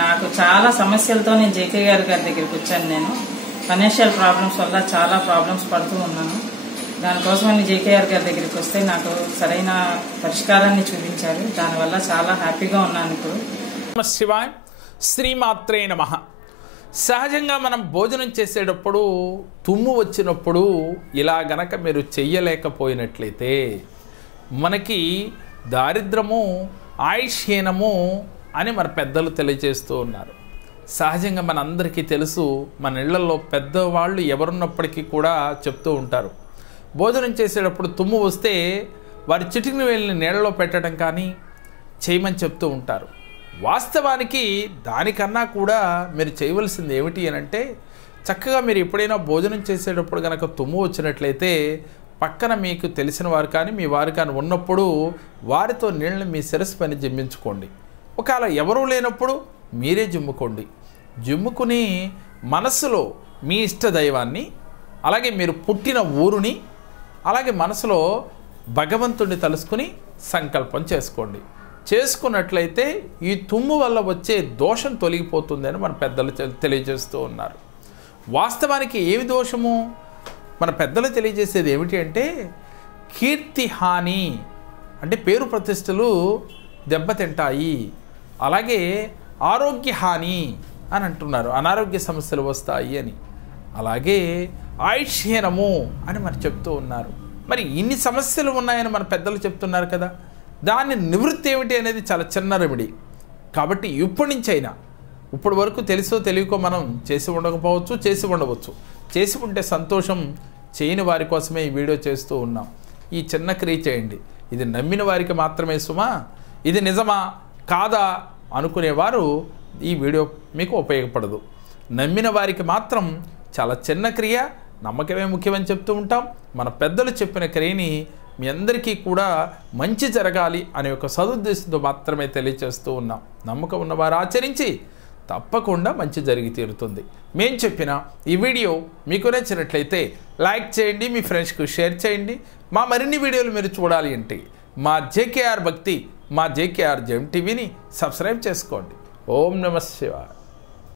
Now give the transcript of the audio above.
నాకు చాలా సమస్యలతో నేను జేకే గారి దగ్గరికి వచ్చాను. నేను ఫైనాన్షియల్ ప్రాబ్లమ్స్ వల్ల చాలా ప్రాబ్లమ్స్ పడుతూ ఉన్నాను. దానికోసమని జేకేఆర్ గారి దగ్గరికి వస్తే నాకు సరైన పరిష్కారాన్ని చూపించారు. దానివల్ల చాలా హ్యాపీగా ఉన్నాను. ఇప్పుడు శివాయ శ్రీమాత్రే నమః. సహజంగా మనం భోజనం చేసేటప్పుడు తుమ్ము వచ్చినప్పుడు ఇలా గనక మీరు చెయ్యలేకపోయినట్లయితే మనకి దారిద్రము ఆయుష్హీనము అని మన పెద్దలు తెలియజేస్తూ ఉన్నారు. సహజంగా మనందరికీ తెలుసు, మన ఇళ్లలో పెద్దవాళ్ళు ఎవరున్నప్పటికీ కూడా చెప్తూ ఉంటారు, భోజనం చేసేటప్పుడు తుమ్ము వస్తే వారి చిటికిన వేలిని నీళ్ళలో పెట్టడం కానీ చేయమని చెప్తూ ఉంటారు. వాస్తవానికి దానికన్నా కూడా మీరు చేయవలసింది ఏమిటి అని అంటే, చక్కగా మీరు ఎప్పుడైనా భోజనం చేసేటప్పుడు కనుక తుమ్ము వచ్చినట్లయితే పక్కన మీకు తెలిసిన వారు కానీ మీ వారు కానీ ఉన్నప్పుడు వారితో నీళ్ళని మీ శిరస్సు పైన జిమ్మించుకోండి. ఒకవేళ ఎవరూ లేనప్పుడు మీరే జిమ్ముకోండి. జిమ్ముకుని మనస్సులో మీ ఇష్ట దైవాన్ని, అలాగే మీరు పుట్టిన ఊరుని, అలాగే మనసులో భగవంతుడిని తలుసుకుని సంకల్పం చేసుకోండి. చేసుకున్నట్లయితే ఈ తుమ్ము వల్ల వచ్చే దోషం తొలగిపోతుందని మన పెద్దలు తెలియజేస్తూ ఉన్నారు. వాస్తవానికి ఏమి దోషము? మన పెద్దలు తెలియజేసేది ఏమిటి అంటే, కీర్తి హాని అంటే పేరు ప్రతిష్టలు దెబ్బతింటాయి, అలాగే ఆరోగ్య హాని అని అంటున్నారు, అనారోగ్య సమస్యలు వస్తాయి అని, అలాగే ఆయుష్హీనము అని మరి చెప్తూ ఉన్నారు. మరి ఇన్ని సమస్యలు ఉన్నాయని మన పెద్దలు చెప్తున్నారు కదా, దాని నివృత్తి ఏమిటి అనేది చాలా చిన్న రెమెడీ. కాబట్టి ఇప్పటి నుంచి అయినా, ఇప్పటి వరకు తెలుసో తెలియకో మనం చేసి ఉండకపోవచ్చు, చేసి ఉండవచ్చు. చేసి ఉంటే సంతోషం, చేయని వారి కోసమే ఈ వీడియో చేస్తూ ఉన్నాం. ఈ చిన్న క్రియ చేయండి. ఇది నమ్మిన వారికి మాత్రమే సుమా, ఇది నిజమా కాదా అనుకునేవారు ఈ వీడియో మీకు ఉపయోగపడదు. నమ్మిన వారికి మాత్రం చాలా చిన్న క్రియ, నమ్మకమే ముఖ్యమని చెప్తూ ఉంటాం. మన పెద్దలు చెప్పిన క్రియని మీ అందరికీ కూడా మంచి జరగాలి అనే ఒక సదుద్దేశంతో మాత్రమే తెలియజేస్తూ ఉన్నాం. నమ్మకం ఉన్నవారు ఆచరించి తప్పకుండా మంచి జరిగి తీరుతుంది. మేము చెప్పిన ఈ వీడియో మీకు నచ్చినట్లయితే లైక్ చేయండి, మీ ఫ్రెండ్స్కి షేర్ చేయండి. మా మరిన్ని వీడియోలు మీరు చూడాలి అంటే మా జేకేఆర్ భక్తి, మా జేకేఆర్ జెమ్ టీవీని సబ్స్క్రైబ్ చేసుకోండి. ఓం నమః శివాయ.